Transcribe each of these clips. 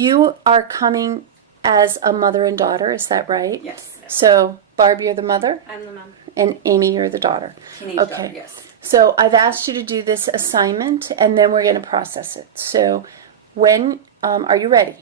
You are coming as a mother and daughter, is that right? Yes. So, Barb, you're the mother? I'm the mom. And Amy, you're the daughter. Teenage daughter, yes. So I've asked you to do this assignment, and then we're going to process it. So when, are you ready?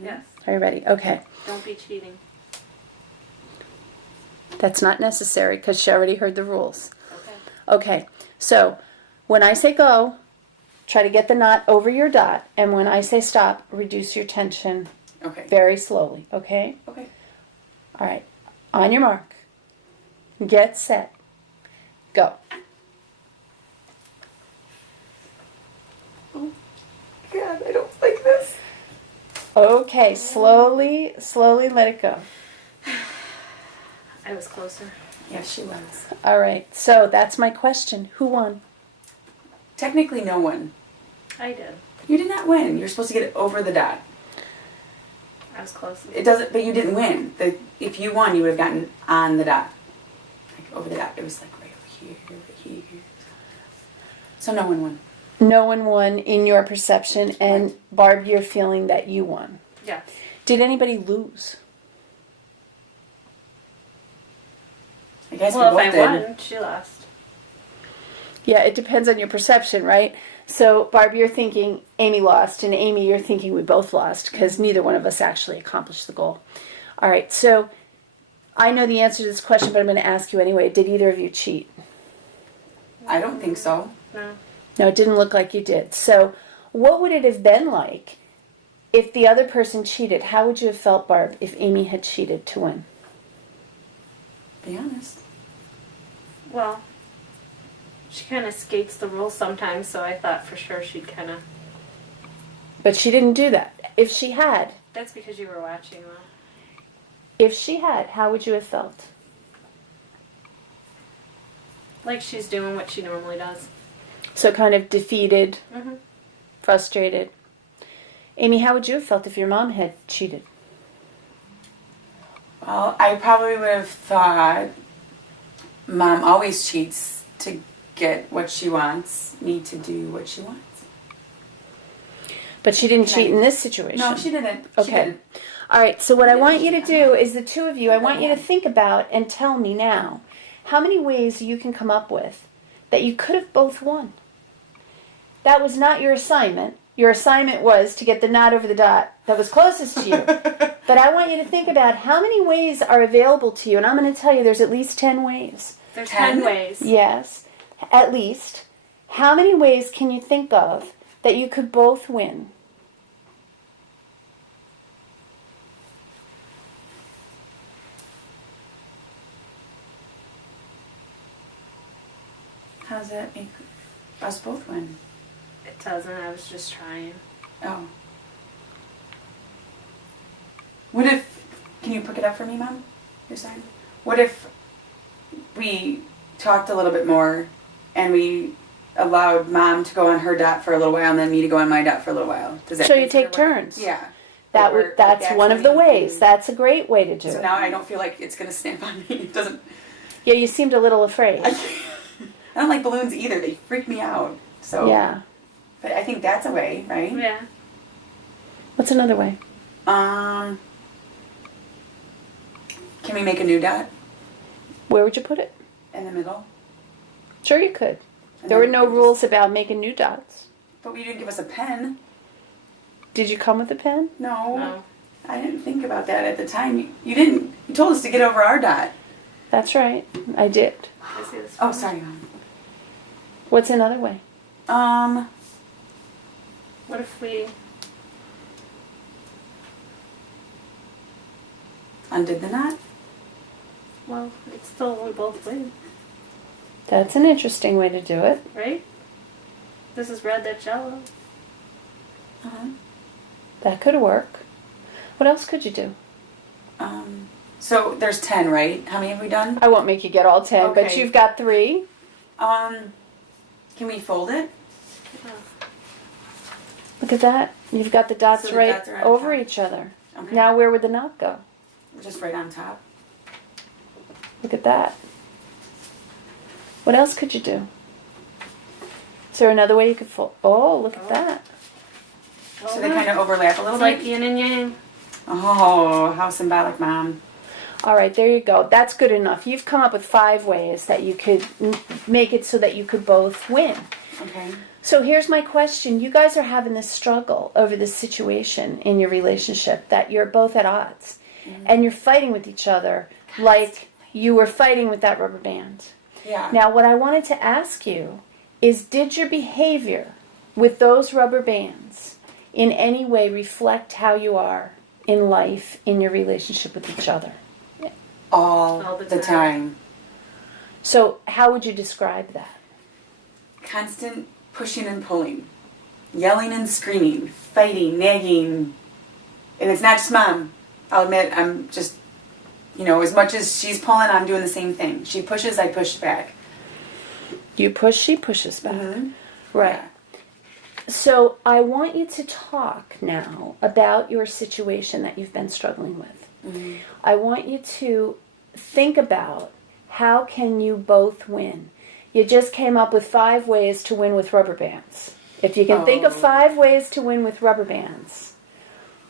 Yes. Are you ready? Okay. Don't be cheating. That's not necessary because she already heard the rules. Okay. Okay. So when I say go, try to get the knot over your dot, and when I say stop, reduce your tension very slowly. Okay? Okay. All right. On your mark. Get set. Go. Oh, God, I don't like this. Okay, slowly let it go. I was closer. Yes, she was. All right, so that's my question. Who won? Technically, no one. I did. You did not win. You're supposed to get it over the dot. I was close. It doesn't, but you didn't win. If you won, you would have gotten on the dot. Like over the dot. It was like right over here. So no one won. No one won in your perception, and Barb, you're feeling that you won. Yeah. Did anybody lose? I guess Well, we if both I did. won, she lost. Yeah, it depends on your perception, right? So, Barb, you're thinking Amy lost, and Amy, you're thinking we both lost because neither one of us actually accomplished the goal. All right, so I know the answer to this question, but I'm going to ask you anyway. Did either of you cheat? I don't think so. No. No, it didn't look like you did. So, what would it have been like if the other person cheated? How would you have felt, Barb, if Amy had cheated to win? Be honest. Well, she kind of skates the rules sometimes, so I thought for sure she'd kind of... But she didn't do that. If she had, That's because you were watching, though. if she had, how would you have felt? Like she's doing what she normally does. So kind of defeated, Mm-hmm. frustrated. Amy, how would you have felt if your mom had cheated? Well, I probably would have thought Mom always cheats to get what she wants, me to do what she wants. But she didn't cheat in this situation. No, she didn't. She Okay. didn't. All right, so what I want you to do is the two of you, I want you to think about and tell me now how many ways you can come up with that you could have both won. That was not your assignment. Your assignment was to get the knot over the dot that was closest to you. But I want you to think about how many ways are available to you, and I'm going to tell you there's at least 10 ways. There's 10? 10 ways. Yes, at least. How many ways can you think of that you could both win? How does that make us both win? It doesn't. I was just trying. Oh. What if... Can you pick it up for me, Mom? Your side? What if we talked a little bit more and we allowed Mom to go on her dot for a little while and then me to go on my dot for a little while? Does that So you consider take work? turns. Yeah. That's one of the ways. That's a great way to do So it. now I don't feel like it's going to snap on me. It doesn't... Yeah, you seemed a little afraid. I don't like balloons either. They freak me out. So Yeah. But I think that's a way, right? Yeah. What's another way? Can we make a new dot Where would you put it? in the middle? Sure you could. And There were then no we just- rules about making new dots. But we didn't give us a pen. Did you come with a pen? No. No. I didn't think about that at the time. You didn't. You told us to get over our dot. That's right. I did. Can I see this Oh, one? sorry, Mom. What's another way? What if we... Undid the knot? Well, it's still we both win, That's an interesting way to do it. right? This is red, that's yellow. Uh-huh. That could work. What else could you do? So there's 10, right? How many have we done? I won't make you get all 10, but Okay. you've got 3. Can we fold it? Look at that. You've got the dots So the right dots are on over top. each other. Okay. Now where would the knot go? Just right on top. Look at that. What else could you do? Is there another way you could fold? Oh, look at Oh. that. So they kind of overlap a little It's like bit. yin and yang. Oh, how symbolic, Mom. All right, there you go. That's good enough. You've come up with 5 ways that you could make it so that you could both win. Okay. So here's my question. You guys are having this struggle over this situation in your relationship that you're both at odds. And you're fighting with each other like you were fighting with that rubber band. Yeah. Now, what I wanted to ask you is, did your behavior with those rubber bands in any way reflect how you are in life, in your relationship with each other? All the time. So how would you describe that? Constant pushing and pulling. Yelling and screaming. Fighting, nagging. And it's not just Mom. I'll admit, I'm just, as much as she's pulling, I'm doing the same thing. She pushes, I push back. You push, she pushes back. Mm-hmm. Right. Yeah. So I want you to talk now about your situation that you've been struggling with. Mm-hmm. I want you to think about how can you both win. You just came up with 5 ways to win with rubber bands. If you can think of 5 ways to win with rubber bands,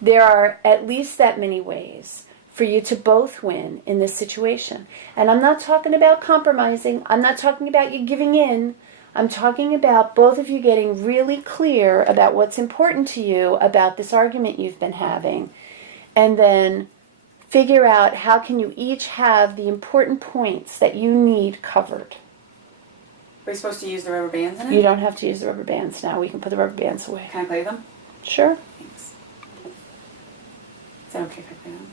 there are at least that many ways for you to both win in this situation. And I'm not talking about compromising. I'm not talking about you giving in. I'm talking about both of you getting really clear about what's important to you about this argument you've been having. And then figure out how can you each have the important points that you need covered. Are we supposed to use the rubber bands in it? You don't have to use the rubber bands now. We can put the rubber bands away. Can I play them? Sure. Thanks. Is that okay if I play them?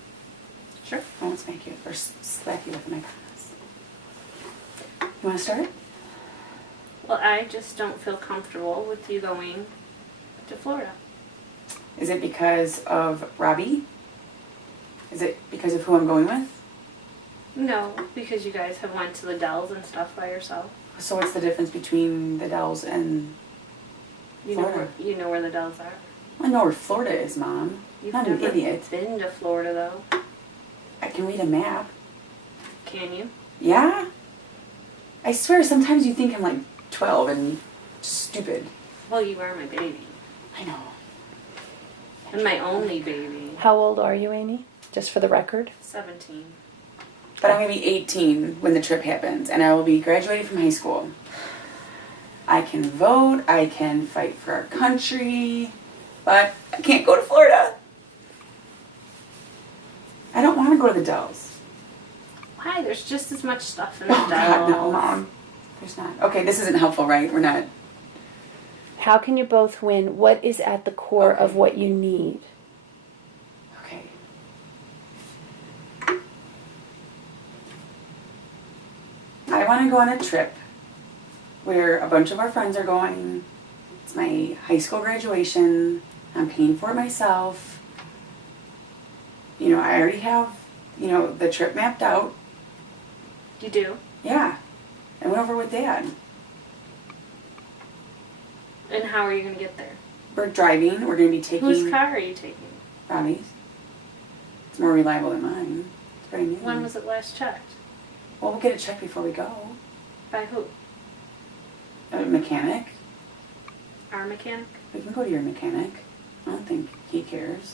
Sure. I won't spank you or slap you with them, I promise. You want to start? Well, I just don't feel comfortable with you going to Florida. Is it because of Robbie? Is it because of who I'm going with? No, because you guys have went to the Dells and stuff by yourself. So what's the difference between the Dells and Florida? You know where the Dells are. I know where Florida is, Mom. You've Not an never idiot. been to Florida, though. I can read a map. Can you? Yeah? I swear sometimes you think I'm like 12 and stupid. Well, you are my baby. I know. And my only baby. How old are you, Amy? Just for the record. 17. But I'm going to be 18 when the trip happens, and I will be graduating from high school. I can vote, I can fight for our country, but I can't go to Florida. I don't want to go to the Dells. Why? There's just as much stuff in the Oh, Dells. God, no, Mom. There's not. Okay, this isn't helpful, right? We're not. How can you both win? What is at the core of what you need? Okay. I want to go on a trip where a bunch of our friends are going. It's my high school graduation. I'm paying for it myself. I already have, the trip mapped out. You do? Yeah. I went over with Dad. And how are you going to get there? We're driving. We're going to be taking Whose car are you taking? Robbie's. It's more reliable than mine. It's very new. When was it last checked? Well, we'll get it checked before we go. By who? A mechanic. Our mechanic? We can go to your mechanic. I don't think he cares.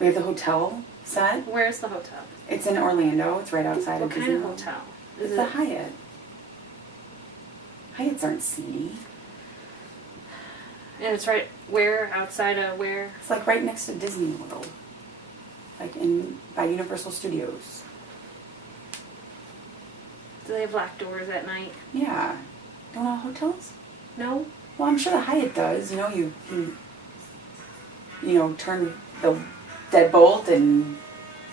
We have the hotel set. Where's the hotel? It's in Orlando. It's right outside What of kind Disney. of hotel? It's the Hyatt. Hyatts aren't seedy. And it's right where? Outside of where? It's like right next to Disney World. Like by Universal Studios. Do they have locked doors at night? Yeah. Don't all hotels? No? Well, I'm sure the Hyatt does. You turn the deadbolt and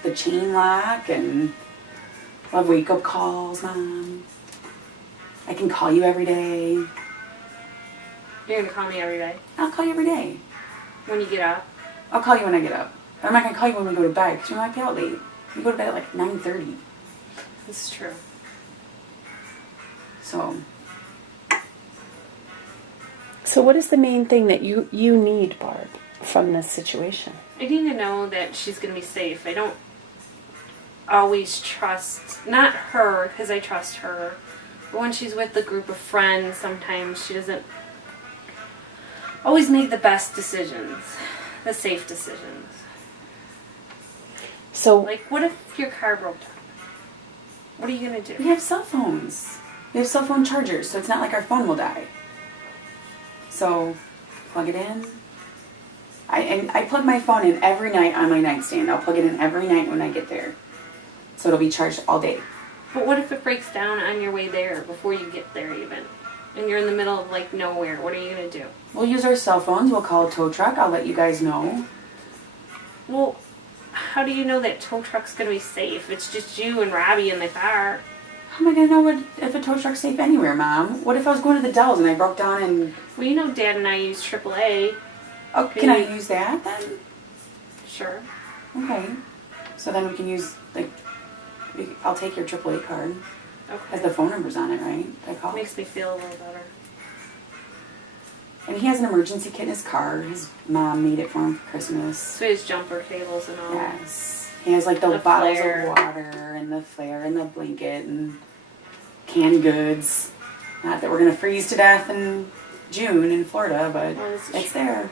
the chain lock, and I'll have wake-up calls, Mom. I can call you every day. You're going to call me every day? I'll call you every day. When you get up? I'll call you when I get up. But I'm not going to call you when we go to bed, because we might be out late. We go to bed at like 9:30. This is true. So what is the main thing that you need, Barb, from this situation? I need to know that she's going to be safe. I don't always trust, not her, because I trust her, but when she's with a group of friends, sometimes she doesn't always make the best decisions, the safe decisions. So, Like, what if your car broke down? What are you going to We do? have cell phones. We have cell phone chargers, so it's not like our phone will die. So, plug it in. I plug my phone in every night on my nightstand. I'll plug it in every night when I get there. So it'll be charged all day. But what if it breaks down on your way there, before you get there even? And you're in the middle of, like, nowhere. What are you going to do? We'll use our cell phones. We'll call a tow truck. I'll let you guys know. Well, how do you know that tow truck's going to be safe? It's just you and Robbie in the car. How am I going to know if a tow truck's safe anywhere, Mom? What if I was going to the Dells and I broke down and... Well, you know Dad and I use AAA. Oh, can I use that then? Sure. Okay. So then we can use, like... I'll take your AAA card. Okay. Has the phone numbers on it, right? I call. Makes me feel a little better. And he has an emergency kit in his car. His mom made it for him for Christmas. So he has jumper cables and all. Yes. He has like the The bottles flare. of water and the flare and the blanket and canned goods. Not that we're going to freeze to death in June in Florida, but Well, this is it's true. there.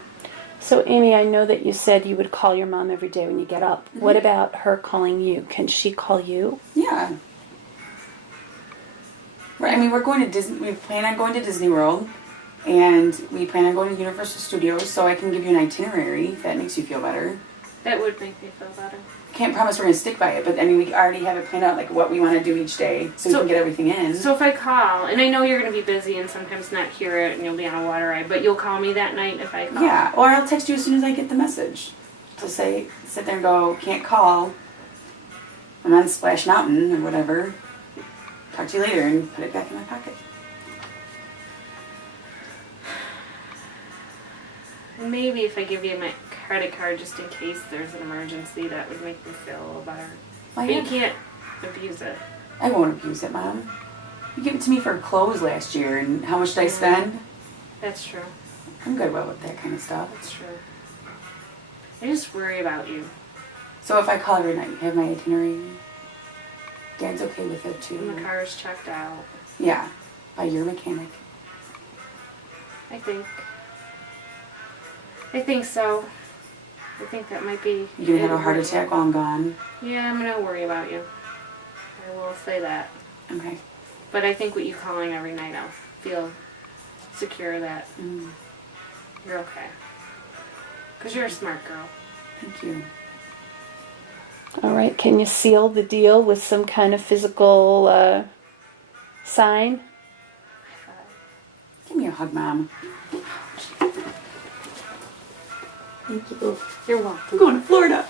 so Amy, I know that you said you would call your mom every day when you get up. What about her calling you? Can she call you? Yeah. Right, I mean, we're going to Disney. We plan on going to Disney World, and we plan on going to Universal Studios. So I can give you an itinerary if that makes you feel better. That would make me feel better. Can't promise we're going to stick by it, but I mean, we already have it planned out, like what we want to do each day, so we So- can get everything in. So if I call, and I know you're going to be busy and sometimes not hear it and you'll be on a water ride, but you'll call me that night if I call? Yeah, or I'll text you as soon as I get the message. To say, sit there and go, can't call. I'm on Splash Mountain or whatever. Talk to you later and put it back in my pocket. And maybe if I give you my credit card just in case there's an emergency, that would make me feel a little better. I, But you can't abuse it. I won't abuse it, Mom. You gave it to me for clothes last year, and how much did I spend? That's true. I'm good with that kind of stuff. That's true. I just worry about you. So if I call every night, you have my itinerary. Dad's okay with it too. And the car is checked out. Yeah, by your mechanic. I think so. I think that might be... You gonna have a it heart would- attack while I'm gone? Yeah, I'm gonna worry about you. I will say that. Okay. But I think with you calling every night, I'll feel secure that you're okay. Because you're a smart girl. Thank you. All right. Can you seal the deal with some kind of physical sign? Give me a hug, Mom. Thank you. You're welcome. I'm going to Florida.